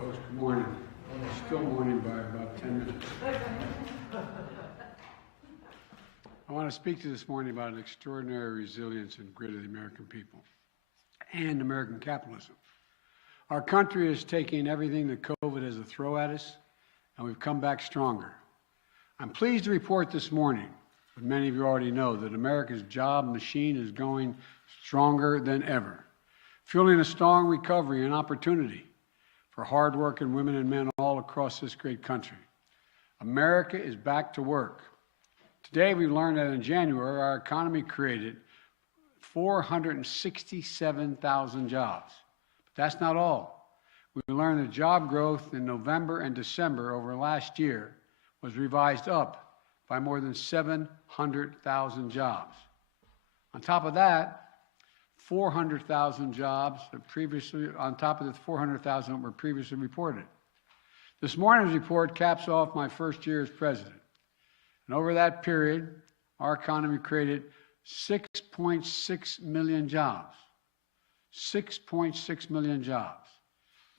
Folks, good morning. Still morning by about 10 minutes. I want to speak to you this morning about an extraordinary resilience and grit of the American people and American capitalism. Our country is taking everything that COVID has to throw at us, and we've come back stronger. I'm pleased to report this morning, but many of you already know, that America's job machine is going stronger than ever, fueling a strong recovery and opportunity for hard-working women and men all across this great country. America is back to work. Today, we learned that in January, our economy created 467,000 jobs. But that's not all. We learned that job growth in November and December over last year was revised up by more than 700,000 jobs. On top of that, 400,000 jobs that previously, on top of the 400,000 that were previously reported. This morning's report caps off my first year as president. And over that period, our economy created 6.6 million jobs. 6.6 million jobs.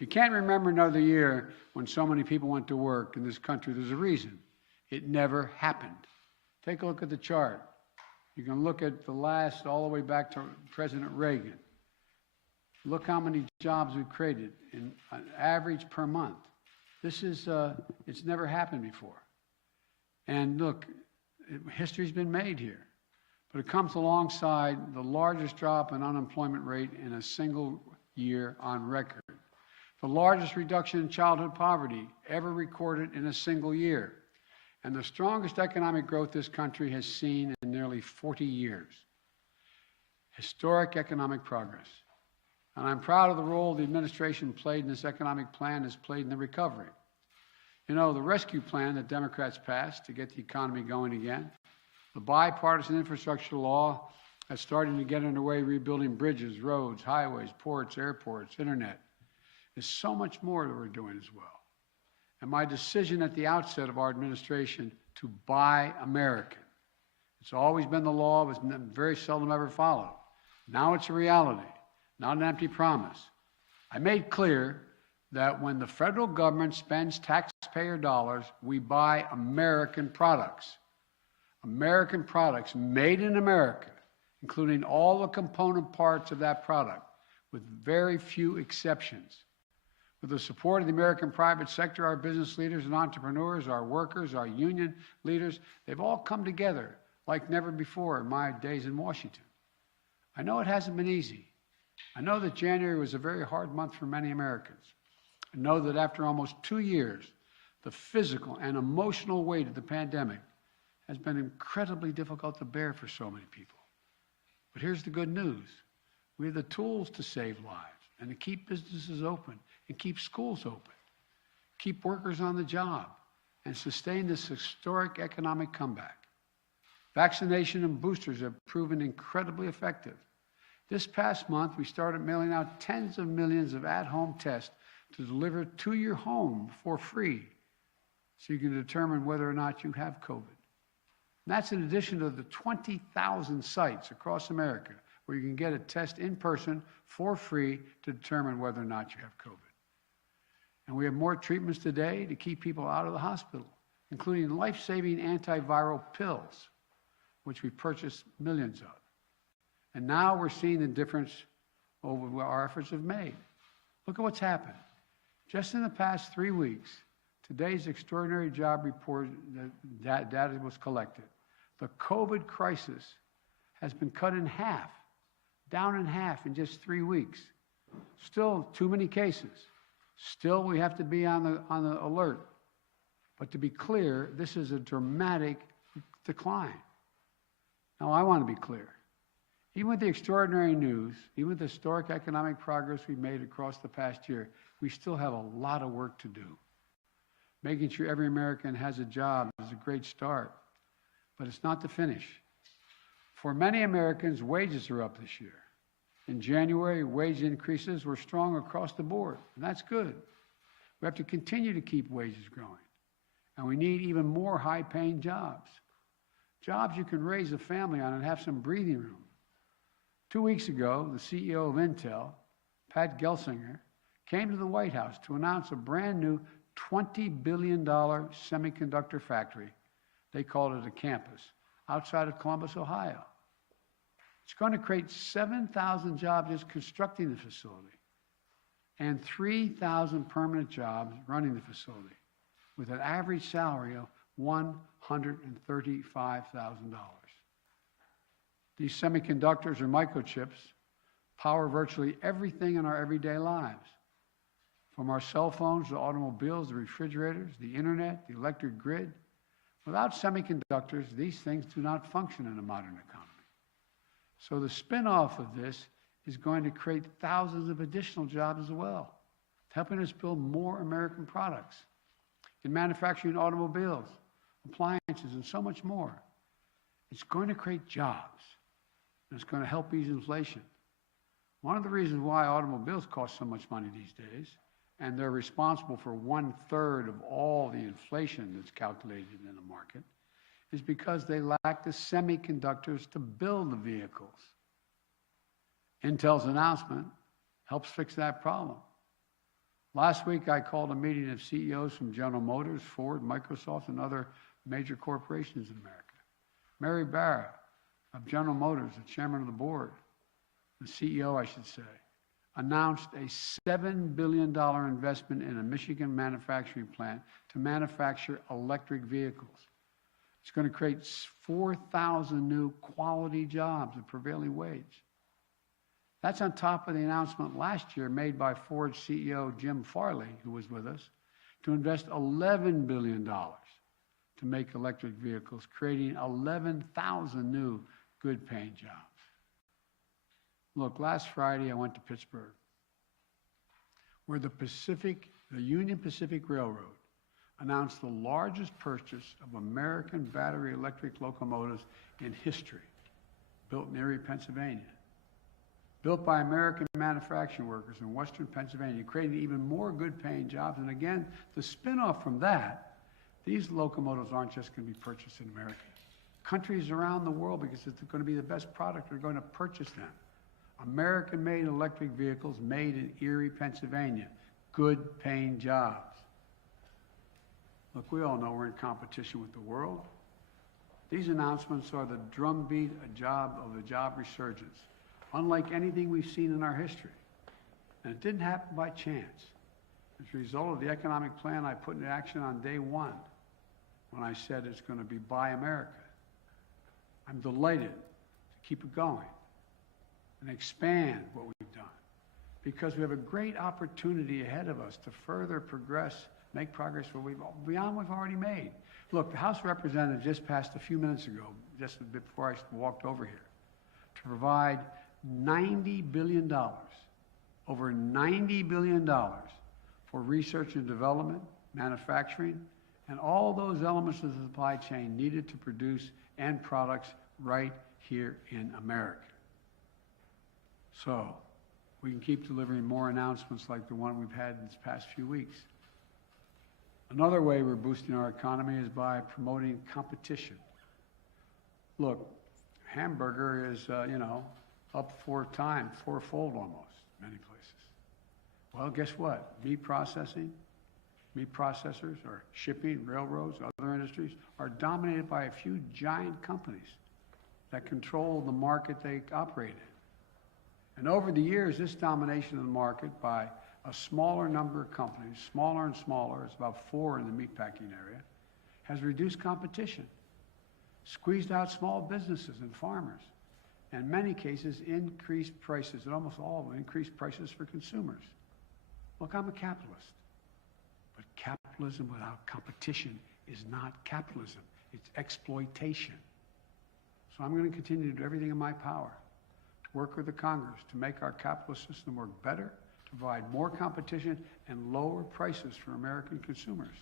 You can't remember another year when so many people went to work in this country. There's a reason. It never happened. Take a look at the chart. You can look at the last, all the way back to President Reagan. Look how many jobs we created in an average per month. This is, it's never happened before. And look, history's been made here. But it comes alongside the largest drop in unemployment rate in a single year on record. The largest reduction in childhood poverty ever recorded in a single year. And the strongest economic growth this country has seen in nearly 40 years. Historic economic progress. And I'm proud of the role the administration played in this economic plan has played in the recovery. You know, the rescue plan that Democrats passed to get the economy going again, the bipartisan infrastructure law that's starting to get underway rebuilding bridges, roads, highways, ports, airports, internet. There's so much more that we're doing as well. And my decision at the outset of our administration to buy American. It's always been the law, but it's very seldom ever followed. Now it's a reality, not an empty promise. I made clear that when the federal government spends taxpayer dollars, we buy American products. American products made in America, including all the component parts of that product, with very few exceptions. With the support of the American private sector, our business leaders and entrepreneurs, our workers, our union leaders, they've all come together like never before in my days in Washington. I know it hasn't been easy. I know that January was a very hard month for many Americans. I know that after almost 2 years, the physical and emotional weight of the pandemic has been incredibly difficult to bear for so many people. But here's the good news. We have the tools to save lives and to keep businesses open and keep schools open, keep workers on the job, and sustain this historic economic comeback. Vaccination and boosters have proven incredibly effective. This past month, we started mailing out tens of millions of at-home tests to deliver to your home for free so you can determine whether or not you have COVID. And that's in addition to the 20,000 sites across America where you can get a test in person for free to determine whether or not you have COVID. And we have more treatments today to keep people out of the hospital, including life-saving antiviral pills, which we purchased millions of. And now we're seeing the difference over what our efforts have made. Look at what's happened. Just in the past 3 weeks, today's extraordinary job report that data was collected. The COVID crisis has been cut in half, down in half in just 3 weeks. Still too many cases. Still, we have to be on the alert. But to be clear, this is a dramatic decline. Now, I want to be clear. Even with the extraordinary news, even with the historic economic progress we've made across the past year, we still have a lot of work to do. Making sure every American has a job is a great start, but it's not the finish. For many Americans, wages are up this year. In January, wage increases were strong across the board, and that's good. We have to continue to keep wages growing, and we need even more high-paying jobs. Jobs you can raise a family on and have some breathing room. 2 weeks ago, the CEO of Intel, Pat Gelsinger, came to the White House to announce a brand new $20 billion semiconductor factory. They called it a campus outside of Columbus, Ohio. It's going to create 7,000 jobs just constructing the facility and 3,000 permanent jobs running the facility with an average salary of $135,000. These semiconductors or microchips power virtually everything in our everyday lives, from our cell phones to automobiles, the refrigerators, the internet, the electric grid. Without semiconductors, these things do not function in a modern economy. So the spin-off of this is going to create thousands of additional jobs as well, helping us build more American products in manufacturing automobiles, appliances, and so much more. It's going to create jobs, and it's going to help ease inflation. One of the reasons why automobiles cost so much money these days, and they're responsible for 1/3 of all the inflation that's calculated in the market, is because they lack the semiconductors to build the vehicles. Intel's announcement helps fix that problem. Last week, I called a meeting of CEOs from General Motors, Ford, Microsoft, and other major corporations in America. Mary Barra of General Motors, the chairman of the board, the CEO, I should say, announced a $7 billion investment in a Michigan manufacturing plant to manufacture electric vehicles. It's going to create 4,000 new quality jobs at prevailing wage. That's on top of the announcement last year made by Ford CEO Jim Farley, who was with us, to invest $11 billion to make electric vehicles, creating 11,000 new good-paying jobs. Look, last Friday I went to Pittsburgh, where the Union Pacific Railroad announced the largest purchase of American battery electric locomotives in history, built in Erie, Pennsylvania. Built by American manufacturing workers in western Pennsylvania, creating even more good-paying jobs. And again, the spin-off from that, these locomotives aren't just going to be purchased in America. Countries around the world, because it's going to be the best product, are going to purchase them. American-made electric vehicles made in Erie, Pennsylvania. Good-paying jobs. Look, we all know we're in competition with the world. These announcements are the drumbeat of a job resurgence, unlike anything we've seen in our history. And it didn't happen by chance. It's a result of the economic plan I put into action on day one when I said it's going to be Buy America. I'm delighted to keep it going and expand what we've done, because we have a great opportunity ahead of us to further progress, make progress beyond what we've already made. Look, the House of Representatives just passed a few minutes ago, just a bit before I walked over here, to provide $90 billion, over $90 billion for research and development, manufacturing, and all those elements of the supply chain needed to produce end products right here in America. So we can keep delivering more announcements like the one we've had in these past few weeks. Another way we're boosting our economy is by promoting competition. Look, hamburger is, up fourfold almost, many places. Well, guess what? Meat processors, or shipping, railroads, other industries are dominated by a few giant companies that control the market they operate in. And over the years, this domination of the market by a smaller number of companies, smaller and smaller, it's about 4 in the meatpacking area, has reduced competition, squeezed out small businesses and farmers, and in many cases increased prices, and almost all of them increased prices for consumers. Look, I'm a capitalist, but capitalism without competition is not capitalism, it's exploitation. So I'm going to continue to do everything in my power to work with the Congress to make our capitalist system work better, to provide more competition and lower prices for American consumers.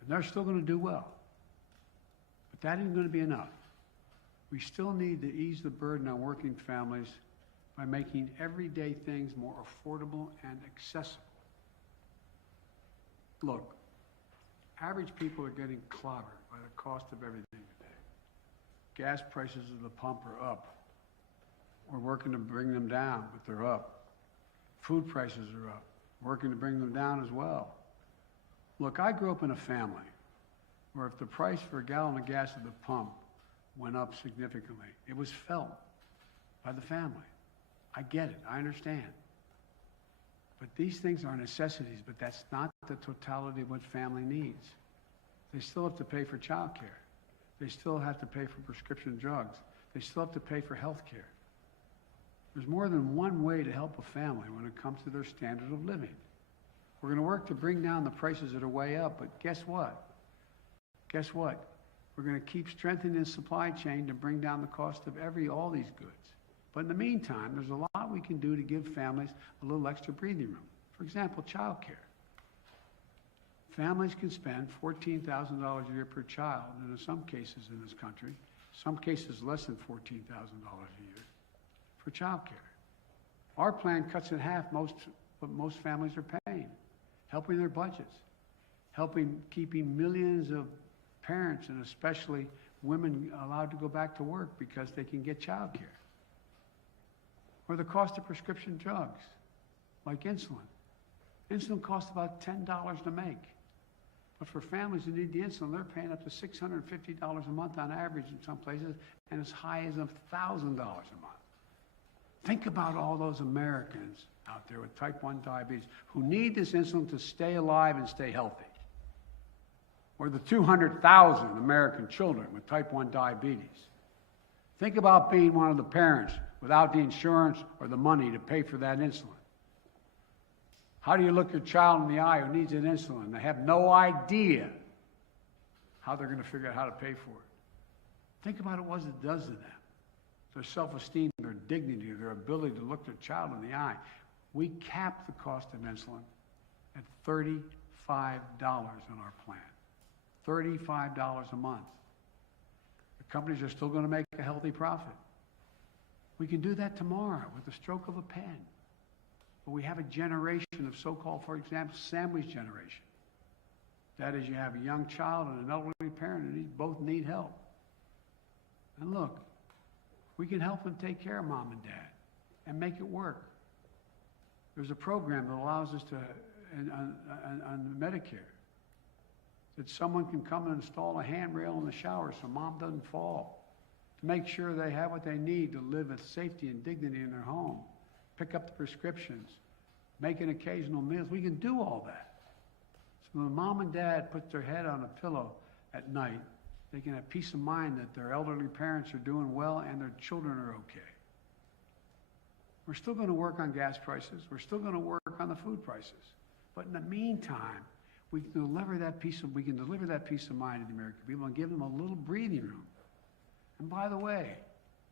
And they're still going to do well. But that isn't going to be enough. We still need to ease the burden on working families by making everyday things more affordable and accessible. Look, average people are getting clobbered by the cost of everything today. Gas prices at the pump are up. We're working to bring them down, but they're up. Food prices are up. working to bring them down as well. Look, I grew up in a family where if the price for a gallon of gas at the pump went up significantly, it was felt by the family. I get it. I understand. But these things are necessities, but that's not the totality of what family needs. They still have to pay for child care. They still have to pay for prescription drugs. They still have to pay for health care. There's more than one way to help a family when it comes to their standard of living. We're going to work to bring down the prices that are way up, but guess what? Guess what? We're going to keep strengthening the supply chain to bring down the cost of all these goods. But in the meantime, there's a lot we can do to give families a little extra breathing room. For example, child care. Families can spend $14,000 a year per child, and in some cases in this country, some cases less than $14,000 a year, for child care. Our plan cuts in half what most families are paying, helping their budgets, keeping millions of parents and especially women allowed to go back to work because they can get child care. Or the cost of prescription drugs, like insulin. Insulin costs about $10 to make. But for families who need the insulin, they're paying up to $650 a month on average in some places, and as high as $1,000 a month. Think about all those Americans out there with type 1 diabetes who need this insulin to stay alive and stay healthy. Or the 200,000 American children with type 1 diabetes. Think about being one of the parents without the insurance or the money to pay for that insulin. How do you look your child in the eye who needs an insulin? They have no idea how they're going to figure out how to pay for it. Think about what it does to them. Their self-esteem, their dignity, their ability to look their child in the eye. We cap the cost of insulin at $35 on our plan. $35 a month. The companies are still going to make a healthy profit. We can do that tomorrow with the stroke of a pen. But we have a generation of so-called, for example, sandwich generation. That is, you have a young child and an elderly parent, and both need help. And look, we can help them take care of mom and dad and make it work. There's a program that allows us to, on Medicare, that someone can come and install a handrail in the shower so mom doesn't fall, to make sure they have what they need to live with safety and dignity in their home, pick up the prescriptions, make an occasional meals. We can do all that. So when mom and dad put their head on a pillow at night, they can have peace of mind that their elderly parents are doing well and their children are okay. We're still going to work on gas prices. We're still going to work on the food prices. But in the meantime, we can deliver that peace of mind to the American people and give them a little breathing room. And by the way,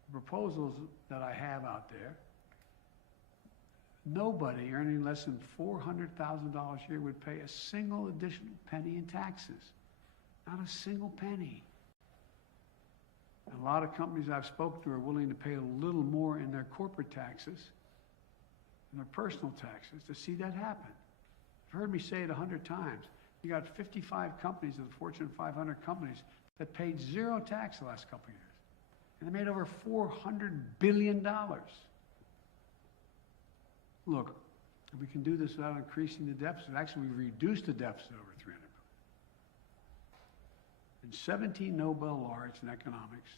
the proposals that I have out there, nobody earning less than $400,000 a year would pay a single additional penny in taxes. Not a single penny. And a lot of companies I've spoken to are willing to pay a little more in their corporate taxes and their personal taxes to see that happen. You've heard me say it 100 times. You got 55 companies of the Fortune 500 companies that paid zero tax the last couple of years. And they made over $400 billion. Look, if we can do this without increasing the deficit, actually we reduced the deficit over 300 billion. And 17 Nobel laureates in economics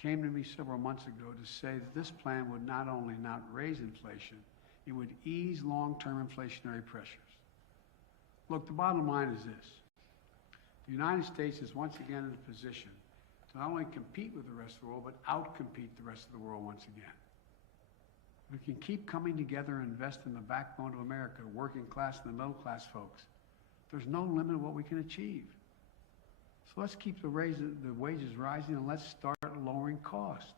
came to me several months ago to say that this plan would not only not raise inflation, it would ease long-term inflationary pressures. Look, the bottom line is this. The United States is once again in a position to not only compete with the rest of the world, but out-compete the rest of the world once again. We can keep coming together and invest in the backbone of America, the working class and the middle class folks. There's no limit to what we can achieve. So let's keep the wages rising and let's start lowering cost.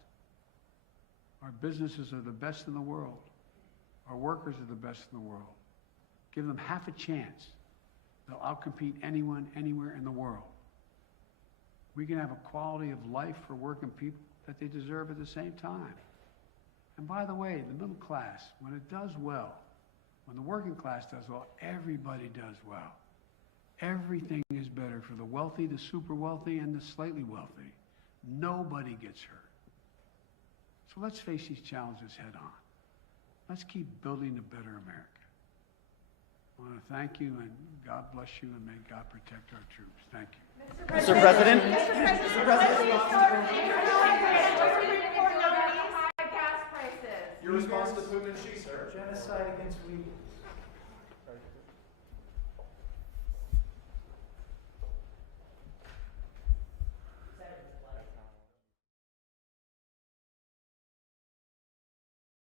Our businesses are the best in the world. Our workers are the best in the world. Give them half a chance. They'll outcompete anyone, anywhere in the world. We can have a quality of life for working people that they deserve at the same time. And by the way, the middle class, when it does well, when the working class does well, everybody does well. Everything is better for the wealthy, the super wealthy, and the slightly wealthy. Nobody gets hurt. So let's face these challenges head on. Let's keep building a better America. I want to thank you, and God bless you, and may God protect our troops. Thank you. Mr. President. Your response to Putin and Xi, sir. Genocide against Uyghurs.